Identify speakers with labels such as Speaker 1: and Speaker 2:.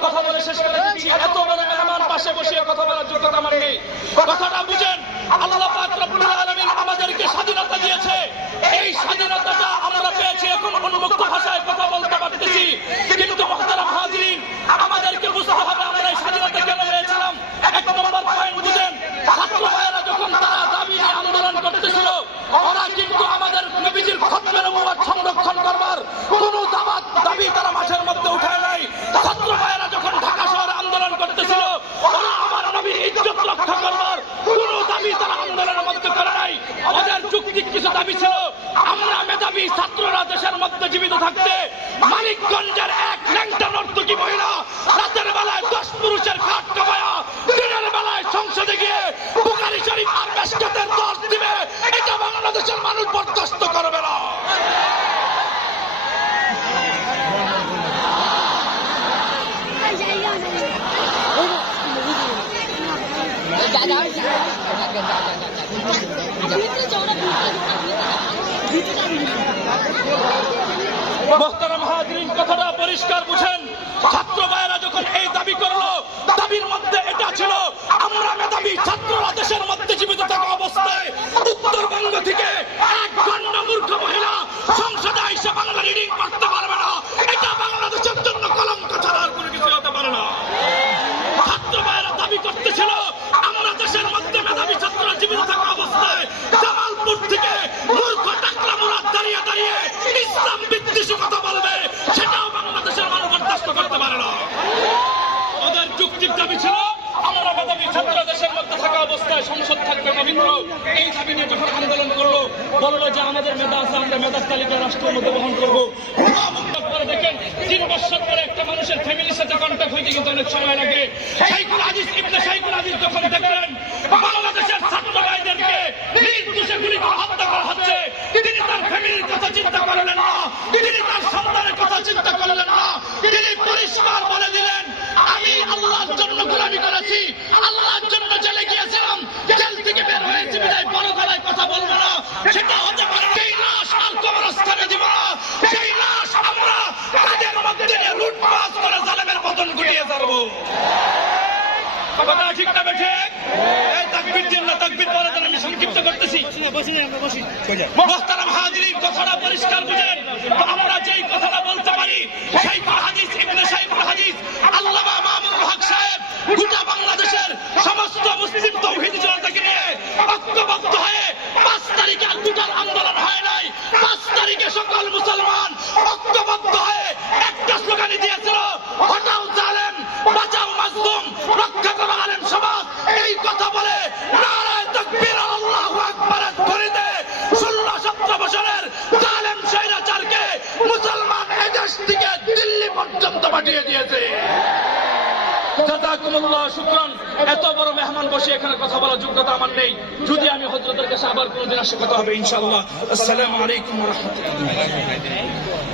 Speaker 1: কথা কথা বলার যোগ্যতা আমার নেই। কথাটা বুঝেন আল্লাহ আলামিন আমাদেরকে স্বাধীনতা দিয়েছে এই স্বাধীনতাটা আমরা পেয়েছি এখন উন্মুক্ত ভাষায় কথা বলতে পারতেছি কিন্তু মোহতারাম হাজিরিন আমাদেরকে বুঝতে হবে আমরা এই স্বাধীনতা কেন পেয়েছিলাম এক নম্বর পয়েন্ট বুঝেন ছাত্র ভাইয়েরা যখন তারা দাবি নিয়ে আন্দোলন করতেছিল ওরা কিন্তু আমাদের নবীজির খতমের সংরক্ষণ করবার কোনো দাবাত দাবি তারা মাঠের মধ্যে উঠায় নাই। ছাত্র ভাইয়েরা যখন ঢাকা শহরে আন্দোলন করতেছিল, ওরা আমার নবীর ইজ্জত রক্ষা করবার কোনো দাবি তারা আন্দোলনের মধ্যে করে নাই। ওদের যুক্তিক কিছু দাবি ছিল, আমরা মেধাবী ছাত্ররা দেশের মধ্যে জীবিত থাকতে মানিকগঞ্জের এক ল্যাংটা নর্তকী মহিলা রাতের বেলায় দশ পুরুষের খাট কামায়া দিনের বেলায় সংসদে গিয়ে বুকারি শরীফ আর মেসকাতের দশ দিবে। এটা বাংলাদেশের মানুষ বরদাস্ত করবে না মোহতারাম হাজরিন কথাটা পরিষ্কার বুঝেন। ছাত্র ভাইয়েরা যখন এই দাবি করল, দাবির মধ্যে এটা ছিল, আমরা মেধাবী ছাত্ররা দেশের মধ্যে জীবিত থাকা অবস্থায় উত্তরবঙ্গ থেকে এক গণ্য মূর্খ মহিলা সংসদে এসে বাংলা রিডিং করতে পারবে না এটা বাংলাদেশের জন্য কলঙ্ক ছাড়া আর কোনো কিছু হতে পারে না ছাত্র ভাইয়েরা দাবি করতেছিল আমরা দেশের মধ্যে মেধাবী ছাত্ররা জীবিত থাকা অবস্থায় জামালপুর থেকে মূর্খ টাকলা মুরাদ দাঁড়িয়ে দাঁড়িয়ে বিদ্বেষী কথা বলবে, সেটাও বাংলাদেশের মানুষ বরদাস্ত করতে পারে না। ওদের যুক্তির দাবি ছিল, আমরা আন্দোলন করল যে আমাদের মেধা করব। দেখেন, তিন পরে একটা মানুষের ফ্যামিলির সাথে কিন্তু দেখলেন বাংলাদেশের ছাত্র ভাইদেরকে নির্দোষে গুলি করে হত্যা করা হচ্ছে তিনি তার ফ্যামিলির কথা চিন্তা করলেন না তিনি তার সন্তানের কথা চিন্তা করলেন না তিনি পরিষ্কার বলে দিলেন আমি আল্লাহর জন্য গোলামি করেছি আল্লাহর জন্য জেলে গিয়েছিলাম জেল থেকে বের হয়েছি বিদায় বড় গলায় কথা বলব না সেটা হতে পারে না। সেই লাশ আর কবরস্থানে দিব না সেই লাশ আমরা কাজের মধ্যে নিয়ে লুটপাট করে জালেমের পতন ঘটিয়ে ছাড়বো কথা ঠিক তাকবির দিন না পরে তাহলে আমি সংক্ষিপ্ত করতেছি মোহতারাম হাজিরিন কথাটা পরিষ্কার বুঝেন আমরা যেই কথাটা বলতে পারি শাইখুল মুসলমান থেকে দিল্লি পর্যন্ত পাঠিয়ে দিয়েছে। এত বড় মেহমান বসে এখানে কথা বলার যোগ্যতা আমার নেই। যদি আমি হজরতের কাছে আবার কোনোদিন আসে কথা হবে, ইনশাআল্লাহ। আসসালামু আলাইকুম রাহমাতুল্লাহ।